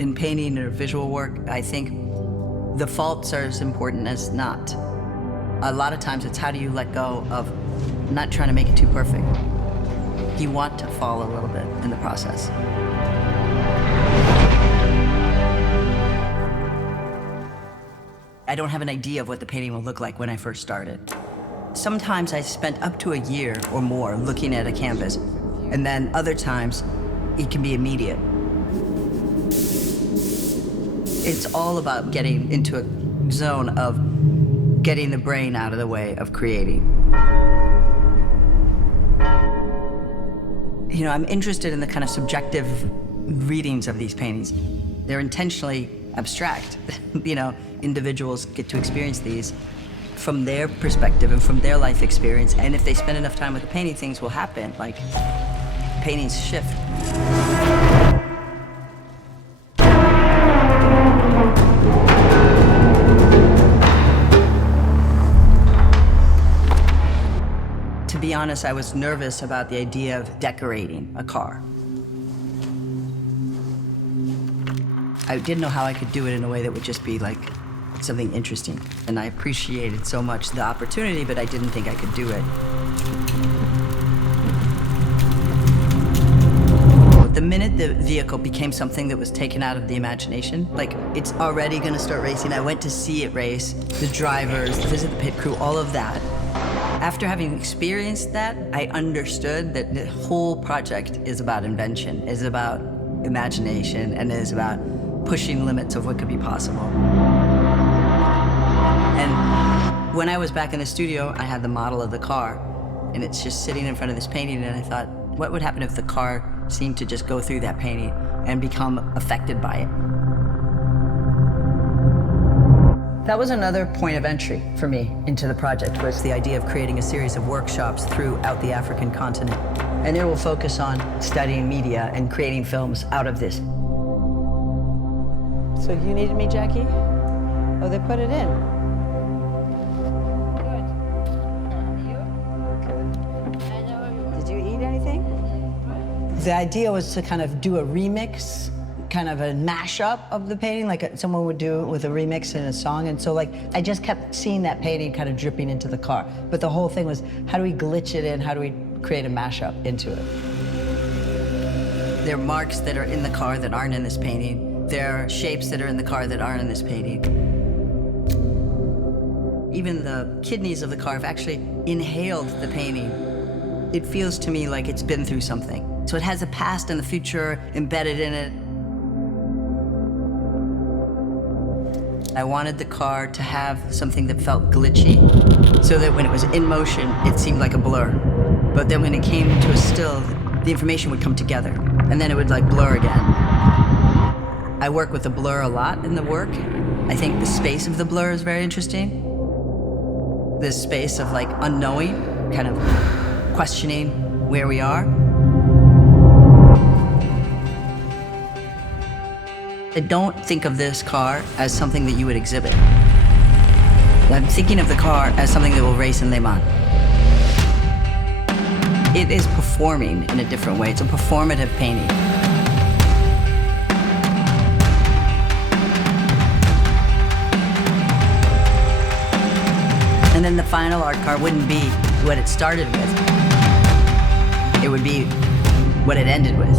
In painting or visual work, I think the faults are as important as not. A lot of times it's how do you let go of not trying to make it too perfect. You want to fall a little bit in the process. I don't have an idea of what the painting will look like when I first started. Sometimes I spent up to a year or more looking at a canvas, and then other times it can be immediate. It's all about getting into a zone of getting the brain out of the way of creating. You know, I'm interested in the kind of subjective readings of these paintings. They're intentionally abstract. You know, individuals get to experience these from their perspective and from their life experience. And if they spend enough time with the painting, things will happen, like paintings shift. To be honest, I was nervous about the idea of decorating a car. I didn't know how I could do it in a way that would just be like something interesting. And I appreciated so much the opportunity, but I didn't think I could do it. The minute the vehicle became something that was taken out of the imagination, like it's already gonna start racing. I went to see it race, the drivers, visit the pit crew, all of that. After having experienced that, I understood that the whole project is about invention, is about imagination, and is about pushing limits of what could be possible. And when I was back in the studio, I had the model of the car, and it's just sitting in front of this painting, and I thought, what would happen if the car seemed to just go through that painting and become affected by it? That was another point of entry for me into the project, was the idea of creating a series of workshops throughout the African continent. And it will focus on studying media and creating films out of this. So you needed me, Jackie? Oh, they put it in. Good. You? I know. Did you eat anything? The idea was to kind of do a remix, kind of a mashup of the painting, like someone would do with a remix in a song. And so like, I just kept seeing that painting kind of dripping into the car. But the whole thing was, how do we glitch it in? How do we create a mashup into it? There are marks that are in the car that aren't in this painting. There are shapes that are in the car that aren't in this painting. Even the kidneys of the car have actually inhaled the painting. It feels to me like it's been through something. So it has the past and the future embedded in it. I wanted the car to have something that felt glitchy, so that when it was in motion, it seemed like a blur. But then when it came to a still, the information would come together, and then it would like blur again. I work with the blur a lot in the work. I think the space of the blur is very interesting. This space of like unknowing, kind of questioning where we are. I don't think of this car as something that you would exhibit. I'm thinking of the car as something that will race in Le Mans. It is performing in a different way. It's a performative painting. And then the final art car wouldn't be what it started with. It would be what it ended with.